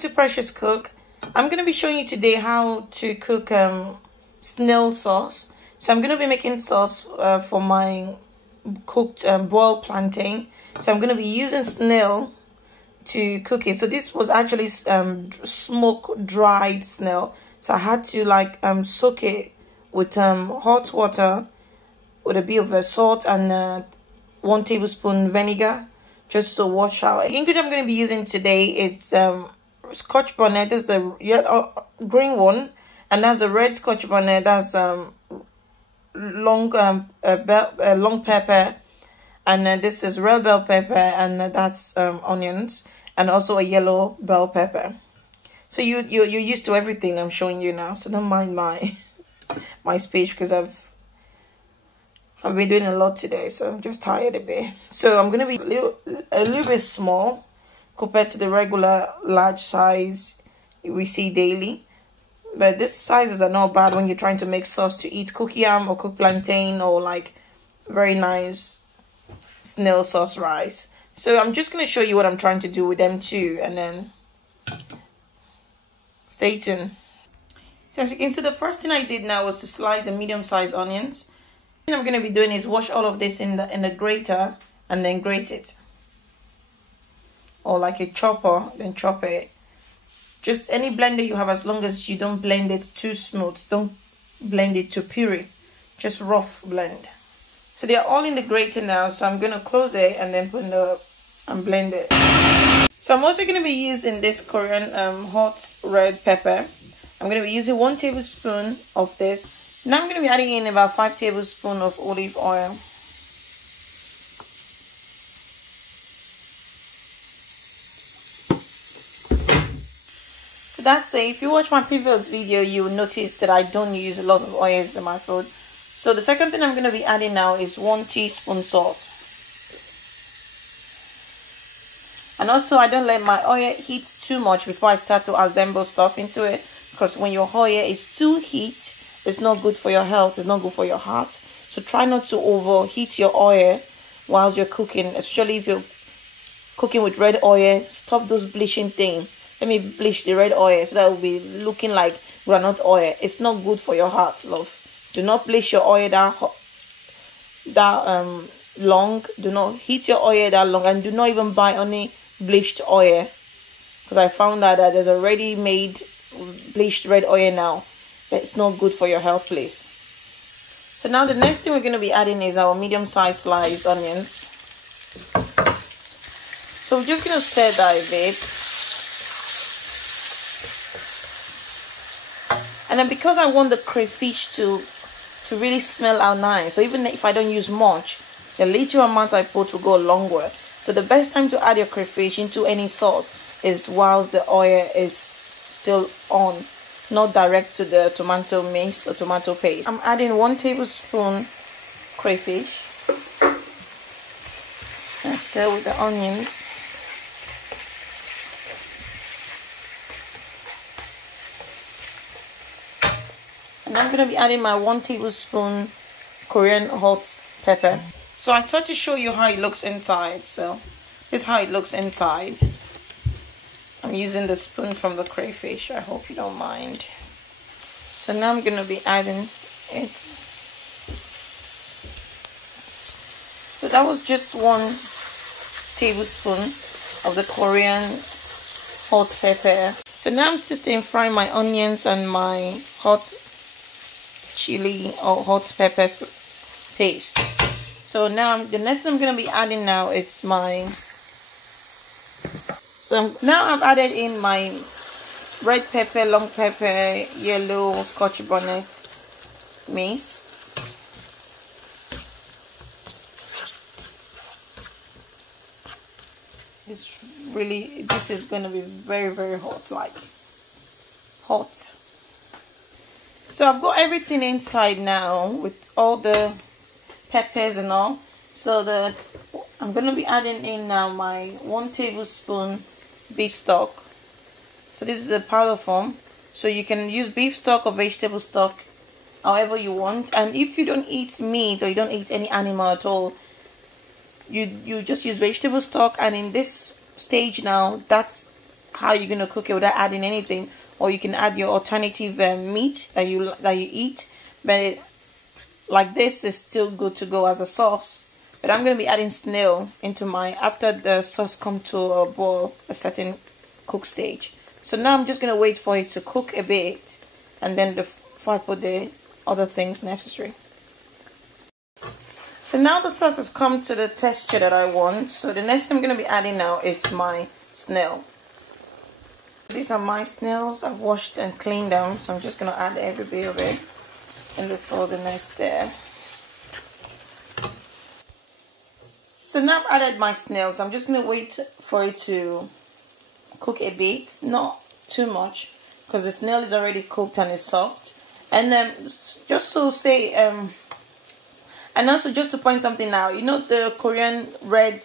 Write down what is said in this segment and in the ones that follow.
to Precious Cook. I'm going to be showing you today how to cook snail sauce. So I'm going to be making sauce for my cooked boiled plantain. So I'm going to be using snail to cook it. So this was actually smoke dried snail. So I had to like soak it with hot water with a bit of salt and 1 tablespoon vinegar, just to wash out. The ingredient I'm going to be using today, it's Scotch bonnet. This is the yellow, green one, and that's the red Scotch bonnet. That's long pepper, and this is red bell pepper, and that's onions, and also a yellow bell pepper. So you're used to everything I'm showing you now, so don't mind my speech, because I've been doing a lot today, so I'm just tired a bit. So I'm gonna be a little bit small compared to the regular large size we see daily, but these sizes are not bad when you're trying to make sauce to eat cooked yam or cooked plantain or like very nice snail sauce rice. So I'm just going to show you what I'm trying to do with them too, and then stay tuned. So as you can see, the first thing I did now was to slice the medium-sized onions. What I'm going to be doing is wash all of this in the grater and then grate it, or like a chopper, then chop it. Just any blender you have, as long as you don't blend it too smooth. Don't blend it to puree, just rough blend. So they are all in the grater now, so I'm going to close it and then put and blend it. So I'm also going to be using this Korean hot red pepper. I'm going to be using 1 tablespoon of this. Now I'm going to be adding in about 5 tablespoons of olive oil. So that's it. If you watch my previous video, you will notice that I don't use a lot of oils in my food. So the second thing I'm going to be adding now is 1 teaspoon salt. And also, I don't let my oil heat too much before I start to assemble stuff into it, because when your oil is too heat, it's not good for your health, it's not good for your heart. So try not to overheat your oil whilst you're cooking, especially if you're cooking with red oil. Stop those bleaching things. Let me bleach the red oil so that it will be looking like granite oil. It's not good for your heart, love. Do not bleach your oil that long. Do not heat your oil that long, and do not even buy any bleached oil, because I found out that there's already made bleached red oil now. It's not good for your health, please. So now the next thing we're going to be adding is our medium-sized sliced onions. So we're just going to stir that a bit. And then because I want the crayfish to really smell out nice, so even if I don't use much, the little amount I put will go a long way. So the best time to add your crayfish into any sauce is whilst the oil is still on, not direct to the tomato mix or tomato paste. I'm adding 1 tablespoon crayfish and stir with the onions. And I'm going to be adding my 1 tablespoon Korean hot pepper. So I thought to show you how it looks inside. So this is how it looks inside. I'm using the spoon from the crayfish. I hope you don't mind. So now I'm going to be adding it. So that was just 1 tablespoon of the Korean hot pepper. So now I'm still frying my onions and my hot chili or hot pepper paste. So now the next thing I'm going to be adding now, it's my, so now I've added in my red pepper, long pepper, yellow Scotch bonnet mix. This is going to be very, very hot, like hot. So I've got everything inside now with all the peppers and all. So I'm going to be adding in now my 1 tablespoon beef stock. So this is a powder form, so you can use beef stock or vegetable stock however you want. And if you don't eat meat or you don't eat any animal at all, you just use vegetable stock. And in this stage now, that's how you're gonna cook it without adding anything, or you can add your alternative meat that you eat, but like this is still good to go as a sauce. But I'm gonna be adding snail into my, after the sauce come to a boil, a certain cook stage. So now I'm just gonna wait for it to cook a bit, and then before I put the other things necessary. So now the sauce has come to the texture that I want. So the next thing I'm gonna be adding now is my snail. These are my snails. I've washed and cleaned them, so I'm just gonna add every bit of it in the saltiness there. So now I've added my snails. I'm just gonna wait for it to cook a bit, not too much, because the snail is already cooked and it's soft. And just to say, and also just to point something out, you know, the Korean red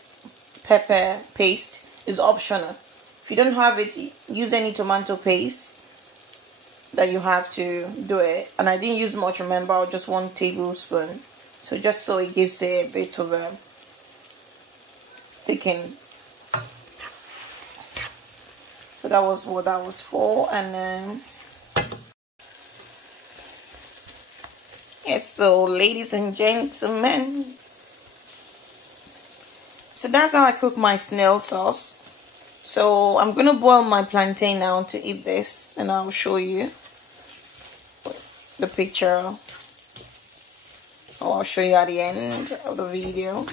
pepper paste is optional. If you don't have it, use any tomato paste that you have to do it. And I didn't use much, remember, just 1 tablespoon. So just so it gives a bit of a thicken. So that was what that was for. And then yes, so ladies and gentlemen, so that's how I cook my snail sauce. So I'm gonna boil my plantain now to eat this, and I'll show you the picture, or I'll show you at the end of the video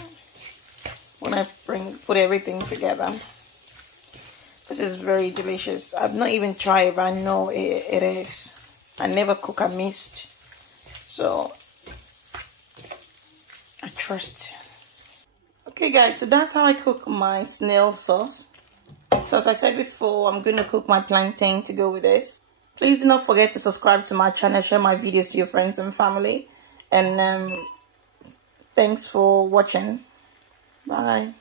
when I put everything together. This is very delicious. I've not even tried it, but I know it is. I never cook a mist, so I trust. Okay guys, so that's how I cook my snail sauce. So as I said before, I'm going to cook my plantain to go with this. Please do not forget to subscribe to my channel, share my videos to your friends and family, and thanks for watching. Bye.